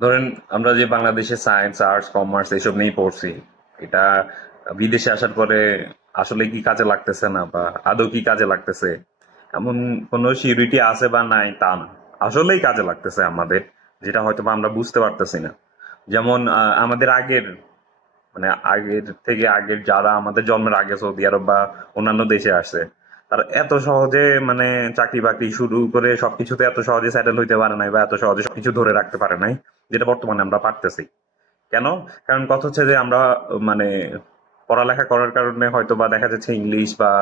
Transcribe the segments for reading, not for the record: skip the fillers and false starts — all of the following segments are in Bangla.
ধরেন আমরা যে বাংলাদেশে সায়েন্স আর্টস কমার্স এসব নিয়েই পড়ছি, এটা বিদেশে আসার পরে আসলে কি কাজে লাগতেছে না বা আদৌ কি কাজে লাগতেছে এমন কোনো সিউরিটি আছে বা নাই তা না, আসলেই কাজে লাগতেছে আমাদের, যেটা হয়তো বা আমরা বুঝতে পারতেছি না। যেমন আমাদের আগের মানে আগের থেকে আগের যারা আমাদের জন্মের আগে সৌদি আরব বা অন্যান্য দেশে আসছে, তারা এত সহজে মানে চাকরি বাকরি শুরু করে সবকিছুতে এত সহজে সেটেল হইতে পারে নাই বা এত সহজে সবকিছু ধরে রাখতে পারে নাই, যেটা বর্তমানে আমরা পারতেছি। কেন? কারণ কথা হচ্ছে যে আমরা মানে পড়ালেখা করার কারণে হয়তো বা দেখা যাচ্ছে ইংলিশ বা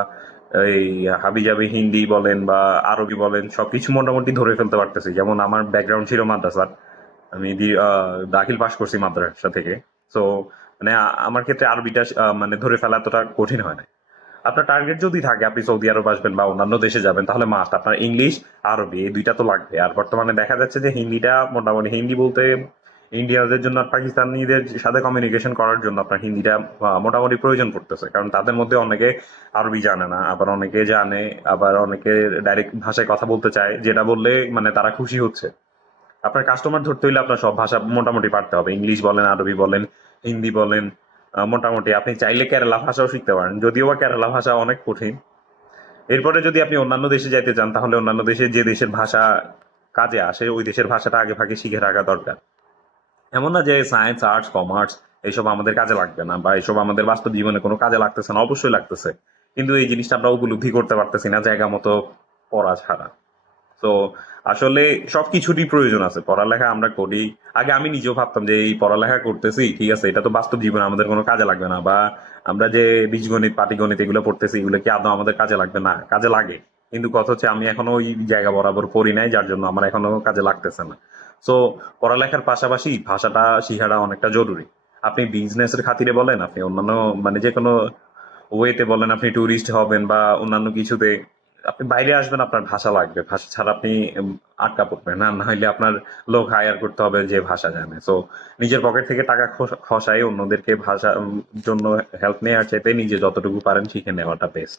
এই হাবিজাবি হিন্দি বলেন বা আরবি বলেন সবকিছু মোটামুটি ধরে ফেলতে পারতেছি। যেমন আমার ব্যাকগ্রাউন্ড ছিল মাদ্রাসার, আমি দাখিল পাশ করছি মাদ্রাসা থেকে। তো মানে আমার ক্ষেত্রে আরবিটা মানে ধরে ফেলা এতটা কঠিন হয় না। আপনার টার্গেট যদি থাকে আপনি সৌদি আরব আসবেন বা অন্যান্য দেশে যাবেন, তাহলে মাস্ট আপনার ইংলিশ আরবি এই দুইটা তো লাগবে। আর বর্তমানে দেখা যাচ্ছে যে হিন্দিটা মোটামুটি, হিন্দি বলতে ইন্ডিয়ানদের জন্য আর পাকিস্তানিদের সাথে কমিউনিকেশন করার জন্য আপনার হিন্দিটা মোটামুটি প্রয়োজন পড়তেছে, কারণ তাদের মধ্যে অনেকে আরবি জানে না, আবার অনেকে জানে, আবার অনেকে ডাইরেক্ট ভাষায় কথা বলতে চায়, যেটা বললে মানে তারা খুশি হচ্ছে। আপনার কাস্টমার ধরতে হইলে আপনার সব ভাষা মোটামুটি পারতে হবে, ইংলিশ বলেন, আরবি বলেন, হিন্দি বলেন। মোটামুটি আপনি চাইলে কেরালা ভাষাও শিখতে পারেন, যদিও বা কেরালা ভাষা অনেক কঠিন। এরপরে যদি আপনি অন্যান্য দেশে যাইতে চান, তাহলে অন্যান্য দেশে যে দেশের ভাষা কাজে আসে ওই দেশের ভাষাটা আগে ভাগে শিখে রাখা দরকার। এমন না যে সায়েন্স আর্টস কমার্স এইসব আমাদের কাজে লাগবে না বা এইসব আমাদের বাস্তব জীবনে কোনো কাজে লাগতেছে না, অবশ্যই লাগতেছে। কিন্তু এই জিনিসটা আমরা উপলব্ধি করতে পারতেছি না জায়গা মতো পড়া ছাড়া। তো আসলে সবকিছুরই প্রয়োজন আছে, পড়ালেখা আমরা করি। আগে আমি নিজেও ভাবতাম যে এই পড়ালেখা করতেছি ঠিক আছে, এটা তো বাস্তব জীবনে আমাদের কোনো কাজে লাগবে না, বা আমরা যে বীজগণিত পাটিগণিত এগুলো পড়তেছি এগুলো কি আদৌ আমাদের কাজে লাগবে, না কাজে লাগে। কিন্তু কথা হচ্ছে আমি এখনো ওই জায়গা বরাবর পড়ি নাই, যার জন্য আমার এখনো কাজে লাগতেছে না। সো পড়ালেখার পাশাপাশি ভাষাটা শিখাটা অনেকটা জরুরি। আপনি বিজনেসের খাতিরে বলেন, আপনি অন্যান্য মানে যে কোনো ওয়েতে বলেন, আপনি ট্যুরিস্ট হবেন বা অন্যান্য কিছুতে আপনি বাইরে আসবেন, আপনার ভাষা লাগবে। ভাষা ছাড়া আপনি আটকা পড়বেন, না না হইলে আপনার লোক হায়ার করতে হবে যে ভাষা জানে। সো নিজের পকেট থেকে টাকা খসায় অন্যদেরকে ভাষা জন্য হেল্প নেওয়ার চাইতে নিজে যতটুকু পারেন শিখে নেওয়াটা বেস্ট।